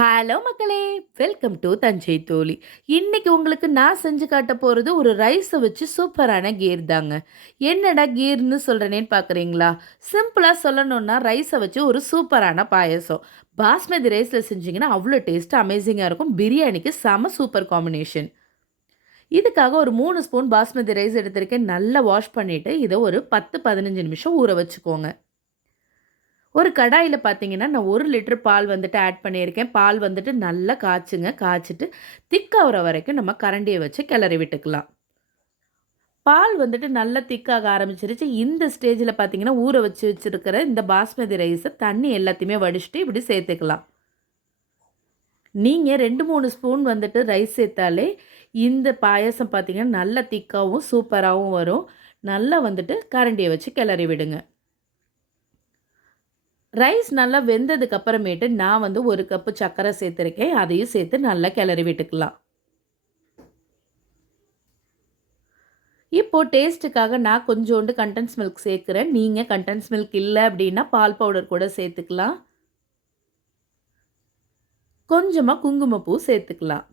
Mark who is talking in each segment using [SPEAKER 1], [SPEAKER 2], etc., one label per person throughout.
[SPEAKER 1] Hello மக்களே welcome to Thanjai தோழி. இன்றைக்கி உங்களுக்கு நான் செஞ்சு காட்ட போகிறது ஒரு ரைஸை வச்சு சூப்பரான கீர் தாங்க. என்னடா கீர்னு சொல்கிறேனேன்னு பார்க்குறீங்களா சிம்பிளாக சொல்லணுன்னா ரைஸை வச்சு ஒரு சூப்பரான பாயசம். பாஸ்மதி ரைஸில் செஞ்சிங்கன்னா அவ்வளோ டேஸ்ட் அமேசிங்காக இருக்கும். பிரியாணிக்கு செம சூப்பர் காம்பினேஷன். இதுக்காக ஒரு மூணு ஸ்பூன் பாஸ்மதி ரைஸ் எடுத்திருக்கேன். நல்லா வாஷ் பண்ணிவிட்டு இதை ஒரு பத்து பதினஞ்சு நிமிஷம் ஊற வச்சுக்கோங்க. ஒரு கடாயில் பார்த்தீங்கன்னா நான் ஒரு லிட்டர் பால் வந்துட்டு ஆட் பண்ணியிருக்கேன். பால் வந்துட்டு நல்லா காய்ச்சுங்க. காய்ச்சிட்டு திக்காகிற வரைக்கும் நம்ம கரண்டியை வச்சு கிளறி விட்டுக்கலாம். பால் வந்துட்டு நல்லா திக்காக ஆரம்பிச்சிருச்சு. இந்த ஸ்டேஜில் பார்த்தீங்கன்னா ஊற வச்சு வச்சுருக்கிற இந்த பாஸ்மதி ரைஸை தண்ணி எல்லாத்தையுமே வடிச்சுட்டு இப்படி சேர்த்துக்கலாம். நீங்கள் ரெண்டு மூணு ஸ்பூன் வந்துட்டு ரைஸ் சேர்த்தாலே இந்த பாயசம் பார்த்தீங்கன்னா நல்லா திக்காகவும் சூப்பராகவும் வரும். நல்லா வந்துட்டு கரண்டியை வச்சு கிளறி விடுங்க. ரைஸ் நல்லா வெந்ததுக்கு அப்புறமேட்டு நான் வந்து ஒரு கப்பு சர்க்கரை சேர்த்துருக்கேன். அதையும் சேர்த்து நல்லா கிளறி விட்டுக்கலாம். இப்போது டேஸ்ட்டுக்காக நான் கொஞ்சோண்டு கண்டன்ஸ் மில்க் சேர்க்குறேன். நீங்கள் கண்டன்ஸ் மில்க் இல்லை அப்படின்னா பால் பவுடர் கூட சேர்த்துக்கலாம். கொஞ்சமாக குங்குமப்பூ சேர்த்துக்கலாம்.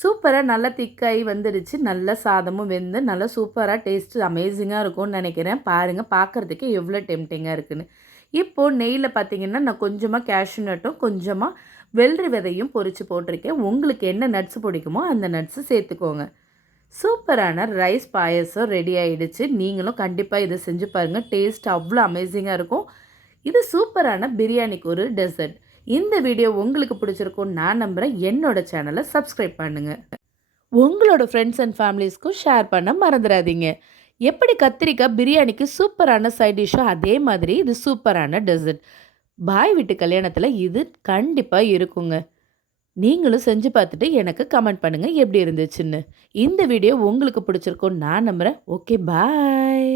[SPEAKER 1] சூப்பராக நல்லா திக்காகி வந்துடுச்சு. நல்ல சாதமும் வெந்து நல்லா சூப்பராக டேஸ்ட்டு அமேசிங்காக இருக்கும்னு நினைக்கிறேன். பாருங்கள் பார்க்குறதுக்கு எவ்வளோ டெம்டிங்காக இருக்குதுன்னு இப்போது நெய்யில் பார்த்தீங்கன்னா நான் கொஞ்சமாக கேஷ்யூ நட்டும் கொஞ்சமாக வெள்ளரி விதையும் பொறிச்சு போட்டிருக்கேன். உங்களுக்கு என்ன நட்ஸ் பிடிக்குமோ அந்த நட்ஸு சேர்த்துக்கோங்க. சூப்பரான ரைஸ் பாயசம் ரெடி ஆகிடுச்சு நீங்களும் கண்டிப்பாக இதை செஞ்சு பாருங்கள் டேஸ்ட் அவ்வளோ அமேசிங்காக இருக்கும். இது சூப்பரான பிரியாணிக்கு ஒரு டெசர்ட் இந்த வீடியோ உங்களுக்கு பிடிச்சிருக்கும் நான் நம்புகிறேன் என்னோட சேனலை சப்ஸ்கிரைப் பண்ணுங்கள் உங்களோட ஃப்ரெண்ட்ஸ் அண்ட் ஃபேமிலிஸ்க்கும் ஷேர் பண்ண மறந்துடாதீங்க. எப்படி கத்திரிக்காய் பிரியாணிக்கு சூப்பரான சைட் டிஷ்ஷோ அதே மாதிரி இது சூப்பரான டெசர்ட் பாய் வீட்டு கல்யாணத்தில் இது கண்டிப்பாக இருக்குங்க. நீங்களும் செஞ்சு பார்த்துட்டு எனக்கு கமெண்ட் பண்ணுங்கள் எப்படி இருந்துச்சுன்னு. இந்த வீடியோ உங்களுக்கு பிடிச்சிருக்கும் நான் நம்புகிறேன் ஓகே பாய்